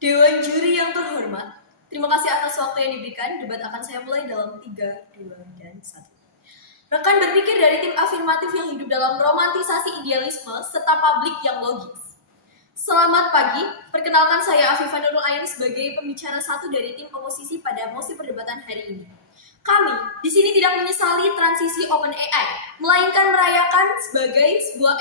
Dewan juri yang terhormat, terima kasih atas waktu yang diberikan. Debat akan saya mulai dalam 3, 2, dan 1. Rekan berpikir dari tim afirmatif yang hidup dalam romantisasi idealisme serta publik yang logis. Selamat pagi, perkenalkan saya Afifah Nurul Ain sebagai pembicara satu dari tim oposisi pada mosi perdebatan hari ini. Kami di sini tidak menyesali transisi OpenAI, melainkan merayakan sebagai sebuah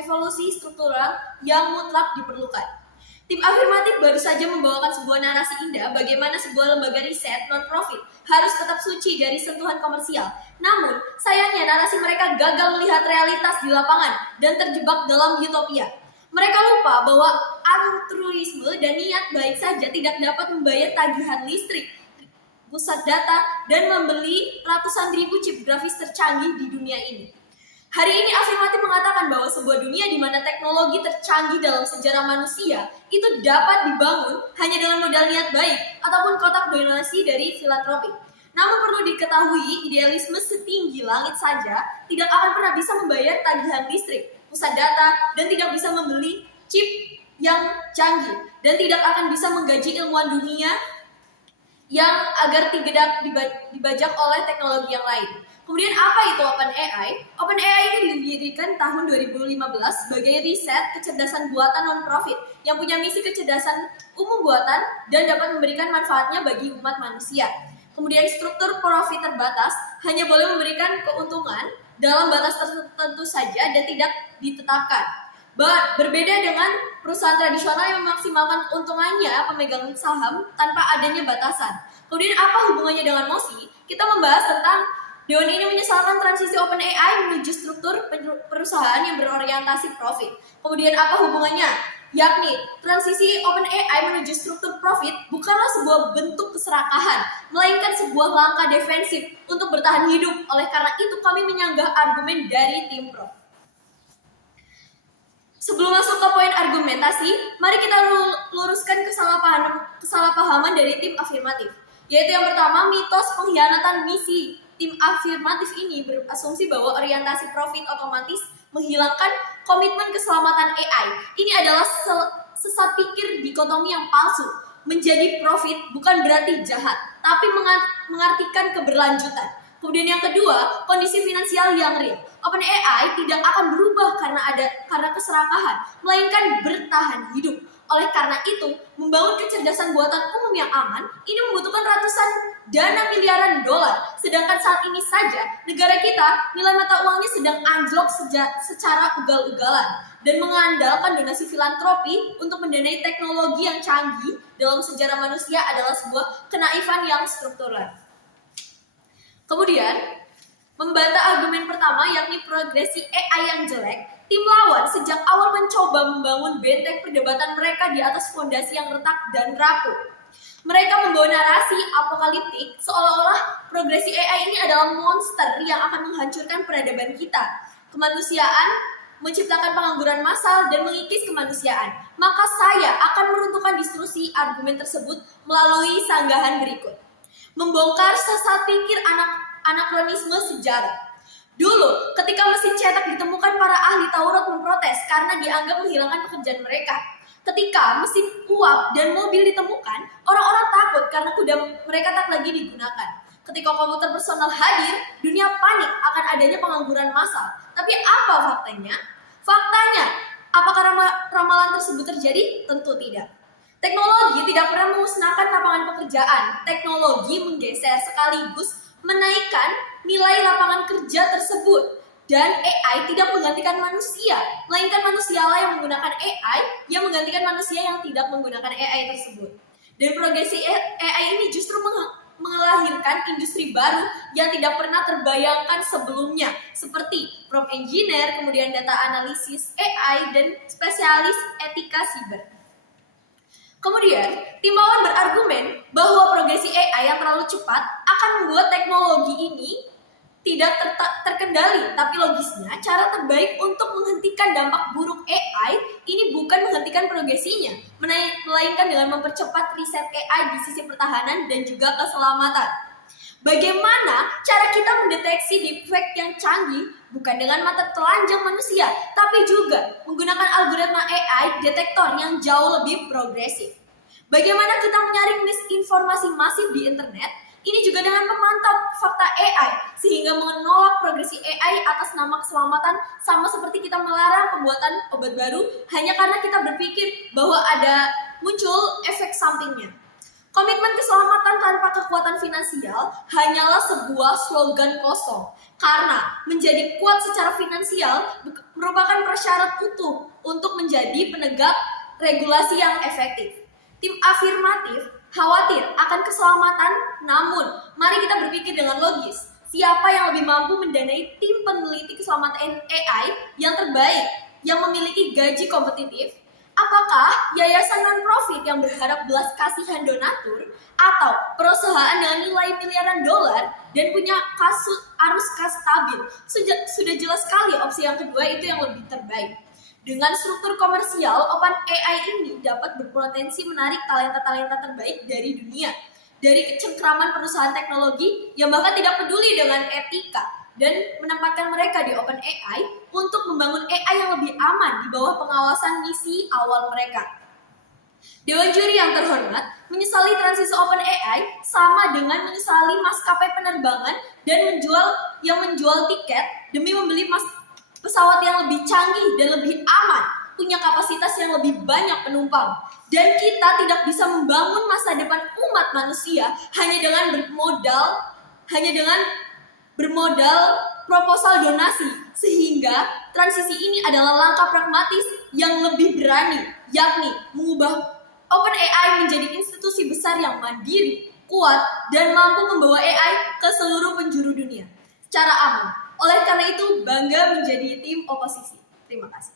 evolusi struktural yang mutlak diperlukan. Tim afirmatif baru saja membawakan sebuah narasi indah bagaimana sebuah lembaga riset non-profit harus tetap suci dari sentuhan komersial. Namun, sayangnya narasi mereka gagal melihat realitas di lapangan dan terjebak dalam utopia. Mereka lupa bahwa altruisme dan niat baik saja tidak dapat membayar tagihan listrik, pusat data, dan membeli ratusan ribu chip grafis tercanggih di dunia ini. Hari ini afirmatif mengatakan bahwa sebuah dunia di mana teknologi tercanggih dalam sejarah manusia itu dapat dibangun hanya dengan modal niat baik ataupun kotak donasi dari filantropi. Namun perlu diketahui, idealisme setinggi langit saja tidak akan pernah bisa membayar tagihan listrik, pusat data, dan tidak bisa membeli chip yang canggih, dan tidak akan bisa menggaji ilmuwan dunia yang agar tidak dibajak oleh teknologi yang lain. Kemudian apa itu OpenAI? OpenAI ini didirikan tahun 2015 sebagai riset kecerdasan buatan non-profit yang punya misi kecerdasan umum buatan dan dapat memberikan manfaatnya bagi umat manusia. Kemudian struktur profit terbatas, hanya boleh memberikan keuntungan dalam batas tertentu saja dan tidak ditetapkan. Berbeda dengan perusahaan tradisional yang memaksimalkan keuntungannya pemegang saham tanpa adanya batasan. Kemudian apa hubungannya dengan MOSI? Kita membahas tentang Dewan ini menyesalkan transisi OpenAI menuju struktur perusahaan yang berorientasi profit. Kemudian apa hubungannya? Yakni transisi OpenAI menuju struktur profit bukanlah sebuah bentuk keserakahan, melainkan sebuah langkah defensif untuk bertahan hidup. Oleh karena itu kami menyanggah argumen dari tim Prof. Sebelum masuk ke poin argumentasi, mari kita luruskan kesalahpahaman dari tim afirmatif. Yaitu yang pertama, mitos pengkhianatan misi. Tim afirmatif ini berasumsi bahwa orientasi profit otomatis menghilangkan komitmen keselamatan AI. Ini adalah sesat pikir dikotomi yang palsu. Menjadi profit bukan berarti jahat, tapi mengartikan keberlanjutan. Kemudian yang kedua, kondisi finansial yang real. OpenAI tidak akan berubah karena keserakahan, melainkan bertahan hidup. Oleh karena itu, membangun kecerdasan buatan umum yang aman ini membutuhkan ratusan dana miliaran dolar. Sedangkan saat ini saja, negara kita nilai mata uangnya sedang anjlok secara ugal-ugalan dan mengandalkan donasi filantropi untuk mendanai teknologi yang canggih dalam sejarah manusia adalah sebuah kenaifan yang struktural. Kemudian, membantah argumen pertama yakni progresi AI yang jelek. Tim lawan sejak awal mencoba membangun benteng perdebatan mereka di atas fondasi yang retak dan rapuh. Mereka membawa narasi apokaliptik seolah-olah progresi AI ini adalah monster yang akan menghancurkan peradaban kita, kemanusiaan, menciptakan pengangguran massal, dan mengikis kemanusiaan. Maka saya akan meruntuhkan diskusi argumen tersebut melalui sanggahan berikut. Membongkar sesat pikir anakronisme sejarah. Dulu, ketika mesin cetak ditemukan, para ahli Taurat memprotes karena dianggap menghilangkan pekerjaan mereka. Ketika mesin uap dan mobil ditemukan, orang-orang takut karena kuda mereka tak lagi digunakan. Ketika komputer personal hadir, dunia panik akan adanya pengangguran massal. Tapi apa faktanya? Faktanya, apakah ramalan tersebut terjadi? Tentu tidak. Teknologi tidak pernah memusnahkan lapangan pekerjaan. Teknologi menggeser sekaligus menaikkan nilai lapangan kerja tersebut. Dan AI tidak menggantikan manusia, melainkan manusialah yang menggunakan AI yang menggantikan manusia yang tidak menggunakan AI tersebut. Dan progresi AI ini justru melahirkan industri baru yang tidak pernah terbayangkan sebelumnya, seperti prompt engineer, kemudian data analisis AI, dan spesialis etika siber. Kemudian, tim lawan berargumen bahwa progresi AI yang terlalu cepat akan membuat teknologi ini tidak terkendali, tapi logisnya cara terbaik untuk menghentikan dampak buruk AI ini bukan menghentikan progresinya, melainkan dengan mempercepat riset AI di sisi pertahanan dan juga keselamatan. Bagaimana cara kita mendeteksi deepfake yang canggih bukan dengan mata telanjang manusia, tapi juga menggunakan algoritma AI detektor yang jauh lebih progresif. Bagaimana kita menyaring misinformasi masif di internet? Ini juga dengan memantau fakta AI, sehingga menolak progresi AI atas nama keselamatan, sama seperti kita melarang pembuatan obat baru hanya karena kita berpikir bahwa ada muncul efek sampingnya. Komitmen keselamatan tanpa kekuatan finansial hanyalah sebuah slogan kosong, karena menjadi kuat secara finansial merupakan prasyarat utuh untuk menjadi penegak regulasi yang efektif. Tim afirmatif khawatir akan keselamatan, namun mari kita berpikir dengan logis. Siapa yang lebih mampu mendanai tim peneliti keselamatan AI yang terbaik, yang memiliki gaji kompetitif? Apakah yayasan non-profit yang berharap belas kasihan donatur, atau perusahaan dengan nilai miliaran dolar dan punya arus kas stabil? Sudah jelas sekali opsi yang kedua itu yang lebih terbaik. Dengan struktur komersial, OpenAI ini dapat berpotensi menarik talenta-talenta terbaik dari dunia, dari kecengkraman perusahaan teknologi yang bahkan tidak peduli dengan etika, dan menempatkan mereka di OpenAI untuk membangun AI yang lebih aman di bawah pengawasan misi awal mereka. Dewan juri yang terhormat, menyesali transisi OpenAI sama dengan menyesali maskapai penerbangan dan menjual tiket demi membeli pesawat yang lebih canggih dan lebih aman, punya kapasitas yang lebih banyak penumpang. Dan kita tidak bisa membangun masa depan umat manusia hanya dengan bermodal proposal donasi, sehingga transisi ini adalah langkah pragmatis yang lebih berani, yakni mengubah OpenAI menjadi institusi besar yang mandiri, kuat, dan mampu membawa AI ke seluruh penjuru dunia secara aman. Oleh karena itu, bangga menjadi tim oposisi. Terima kasih.